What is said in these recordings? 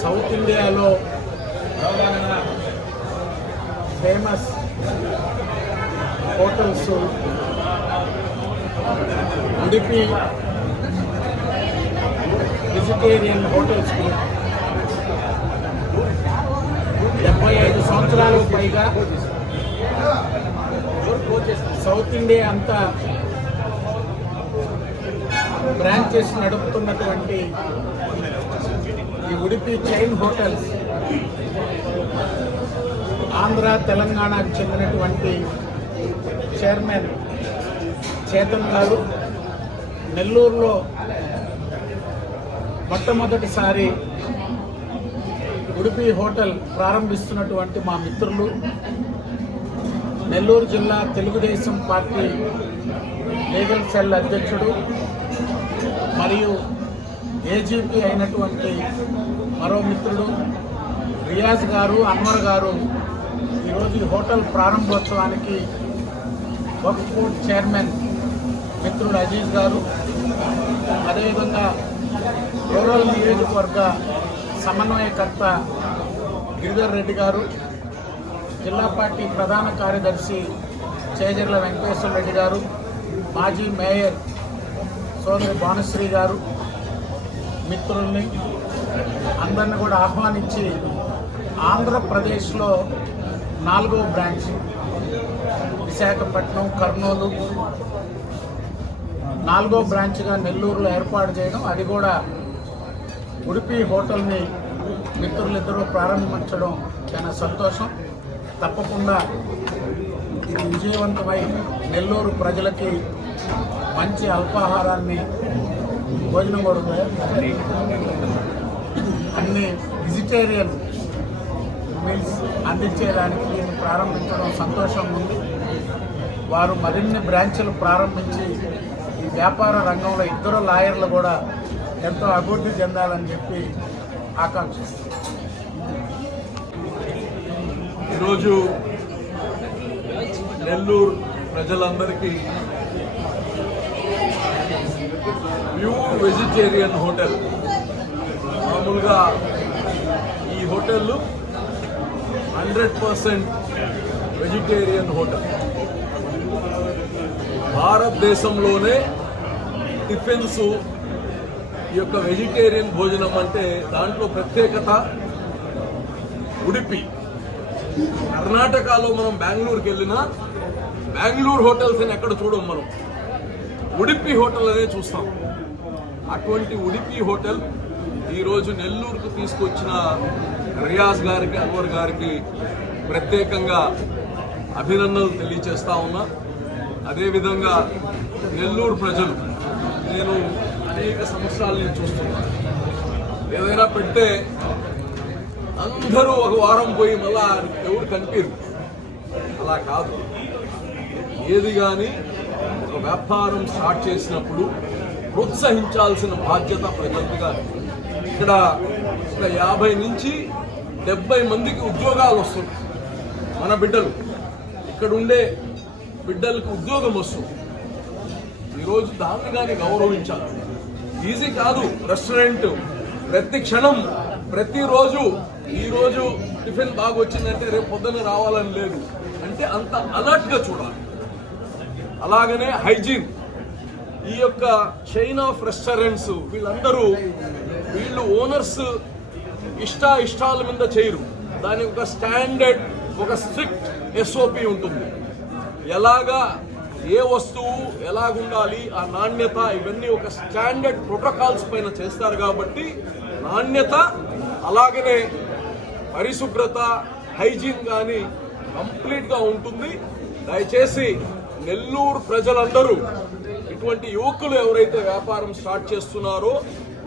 South ఇండియాలో famous hotels Udupi vegetarian hotels డెబ్బై ఐదు సంవత్సరాలకు పైగా సౌత్ ఇండియా అంతా బ్రాంచెస్ నడుపుతున్నటువంటి ఈ ఉడిపి చైన్ హోటల్స్ ఆంధ్ర తెలంగాణకు చెందినటువంటి చైర్మన్ చేతన్ గారు నెల్లూరులో మొట్టమొదటిసారి ఉడిపి హోటల్ ప్రారంభిస్తున్నటువంటి మా మిత్రులు. నెల్లూరు జిల్లా తెలుగుదేశం పార్టీ లీగల్ సెల్ అధ్యక్షుడు మరియు ఏజీపీ అయినటువంటి మరో మిత్రుడు రియాజ్ గారు అన్వర్ గారు ఈరోజు హోటల్ ప్రారంభోత్సవానికి వక్ఫ్ బోర్డ్ చైర్మన్ మిత్రుడు అజీజ్ గారు అదేవిధంగా రూరల్ నియోజకవర్గ సమన్వయకర్త గిరిధర్ రెడ్డి గారు జిల్లా పార్టీ ప్రధాన కార్యదర్శి చేజర్ల వెంకటేశ్వర రెడ్డి గారు మాజీ మేయర్ సోదరి భానుశ్రీ గారు మిత్రుల్ని అందరిని కూడా ఆహ్వానించి ఆంధ్రప్రదేశ్లో నాలుగో బ్రాంచ్ విశాఖపట్నం కర్నూలు నాలుగో బ్రాంచ్గా నెల్లూరులో ఏర్పాటు చేయడం అది కూడా ఉడిపి హోటల్ని మిత్రులిద్దరూ ప్రారంభించడం చాలా సంతోషం. తప్పకుండా ఇది విజయవంతమై నెల్లూరు ప్రజలకి మంచి అల్పాహారాన్ని భోజనం కూడా అన్ని వెజిటేరియన్ మీల్స్ అందించేదానికి దీన్ని ప్రారంభించడం సంతోషంగా ఉంది. వారు మరిన్ని బ్రాంచ్లు ప్రారంభించి వ్యాపార రంగంలో ఇద్దరు లాయర్లు కూడా ఎంతో అభివృద్ధి చెందాలని చెప్పి ఆకాంక్షిస్తున్నారు ఈరోజు నెల్లూరు ప్రజలందరికీ ప్యూర్ వెజిటేరియన్ హోటల్. మామూలుగా ఈ hotel hundred percent vegetarian hotel. భారతదేశంలోనే టిఫిన్స్ ఈ యొక్క వెజిటేరియన్ భోజనం అంటే దాంట్లో ప్రత్యేకత ఉడిపి. కర్ణాటకలో మనం బెంగళూరుకి వెళ్ళినా బెంగళూరు హోటల్స్ అని ఎక్కడ చూడం మనం. ఉడిపి హోటల్ అనే చూస్తాం. అటువంటి ఉడిపి హోటల్ ఈరోజు నెల్లూరుకు తీసుకొచ్చిన రియాజ్ గారికి అన్వర్ గారికి ప్రత్యేకంగా అభినందనలు తెలియచేస్తా ఉన్నా. అదేవిధంగా నెల్లూరు ప్రజలు నేను అనేక సంవత్సరాలు నేను చూస్తున్నాను. ఏదైనా పెడితే అందరూ ఒక వారం పోయి మళ్ళా ఎవరు కనిపించరు అలా కాదు. ఏది కానీ ఒక వ్యాపారం స్టార్ట్ చేసినప్పుడు ప్రోత్సహించాల్సిన బాధ్యత ప్రజలుగా ఇక్కడ ఒక యాభై నుంచి డెబ్బై మందికి ఉద్యోగాలు వస్తుంది మన బిడ్డలు. ఇక్కడ ఉండే బిడ్డలకు ఉద్యోగం వస్తుంది. ఈరోజు దాన్ని కానీ గౌరవించాలి. ఈజీ కాదు రెస్టారెంట్. ప్రతి క్షణం ప్రతిరోజు ఈరోజు టిఫిన్ బాగా వచ్చిందంటే రేపు పొద్దున్న రావాలని లేదు. అంటే అంత అలర్ట్గా చూడాలి. అలాగనే హైజీన్. ఈ యొక్క చైన్ ఆఫ్ రెస్టారెంట్స్ వీళ్ళందరూ వీళ్ళు ఓనర్స్ ఇష్ట ఇష్టాల మీద చేయరు. దానికి ఒక స్టాండర్డ్ ఒక స్ట్రిక్ట్ ఎస్ఓపి ఉంటుంది. ఎలాగా ఏ వస్తువు ఎలాగుండాలి ఆ నాణ్యత ఇవన్నీ ఒక స్టాండర్డ్ ప్రోటోకాల్స్ పైన చేస్తారు కాబట్టి నాణ్యత అలాగనే పరిశుభ్రత హైజీన్ కానీ కంప్లీట్గా ఉంటుంది. దయచేసి నెల్లూరు ప్రజలందరూ ఇటువంటి యువకులు ఎవరైతే వ్యాపారం స్టార్ట్ చేస్తున్నారో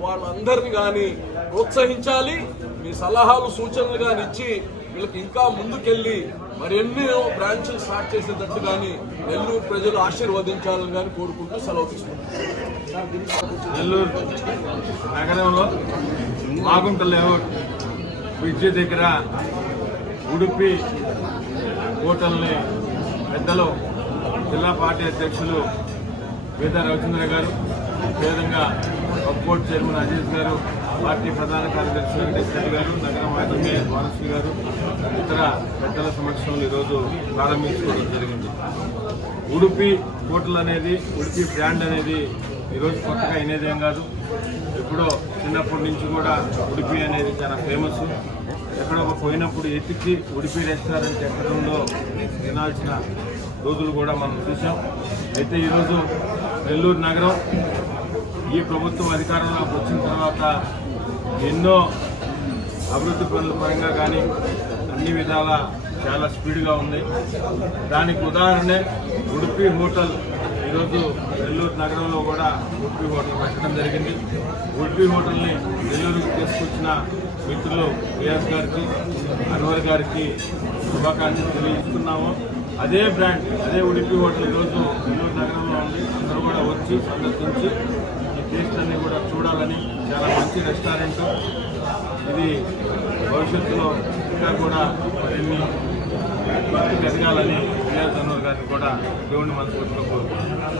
వాళ్ళందరిని కానీ ప్రోత్సహించాలి. మీ సలహాలు సూచనలు కానీ ఇచ్చి వీళ్ళకి ఇంకా ముందుకెళ్ళి మరి ఎన్నో బ్రాంచ్లు స్టార్ట్ చేసేటట్టు కానీ నెల్లూరు ప్రజలు ఆశీర్వదించాలని కానీ కోరుకుంటూ సెలవు తీసుకుంటాం నెల్లూరు నగరంలో మాగుంట లేఅవుట్ బ్రిడ్జి దగ్గర ఉడిపి హోటల్ని పెద్దలు జిల్లా పార్టీ అధ్యక్షులు వేద రవిచంద్ర గారు అదేవిధంగా బోర్డు చైర్మన్ అజీజ్ గారు పార్టీ ప్రధాన కార్యదర్శి వెంకటేశ్వర గారు నగర మాజీ మేయర్ గారు ఇతర పెద్దల సమక్షంలో ఈరోజు ప్రారంభించుకోవడం జరిగింది. ఉడిపి హోటల్ అనేది ఉడిపి బ్రాండ్ అనేది ఈరోజు కొత్తగా అయినదేం కాదు. ఎప్పుడో చిన్నప్పటి నుంచి కూడా ఉడిపి అనేది చాలా ఫేమస్. ఎక్కడో ఒక పోయినప్పుడు ఎతికి ఉడిపి రెస్టారెంట్ ఎక్కడ ఉందో తినాల్సిన రోజులు కూడా మనం చూసాం అయితే ఈరోజు నెల్లూరు నగరం ఈ ప్రభుత్వం అధికారంలోకి వచ్చిన తర్వాత ఎన్నో అభివృద్ధి పనుల పరంగా కానీ అన్ని విధాల చాలా స్పీడ్గా ఉంది. దానికి ఉదాహరణే ఉడిపి హోటల్. ఈరోజు నెల్లూరు నగరంలో కూడా ఉడిపి హోటల్ పెట్టడం జరిగింది. ఉడిపి హోటల్ని నెల్లూరుకి తీసుకొచ్చిన మిత్రులు వియాస్ గారికి అన్వర్ గారికి శుభాకాంక్షలు తెలియజేస్తున్నాము. అదే బ్రాండ్ అదే ఉడిపి హోటల్ ఈరోజు నెల్లూరు నగరంలో ఉంది. అందరూ కూడా వచ్చి సందర్శించి ఈ టేస్ట్ అన్ని కూడా చూడాలని చాలా రెస్టారెంట్. ఇది భవిష్యత్తులో ఇంకా కూడా మరిన్ని ఎదగాలని విజయ్ ధనూర్ గారిని కూడా దేవుని మనస్ఫూర్తిగా కోరుకుంటున్నాను.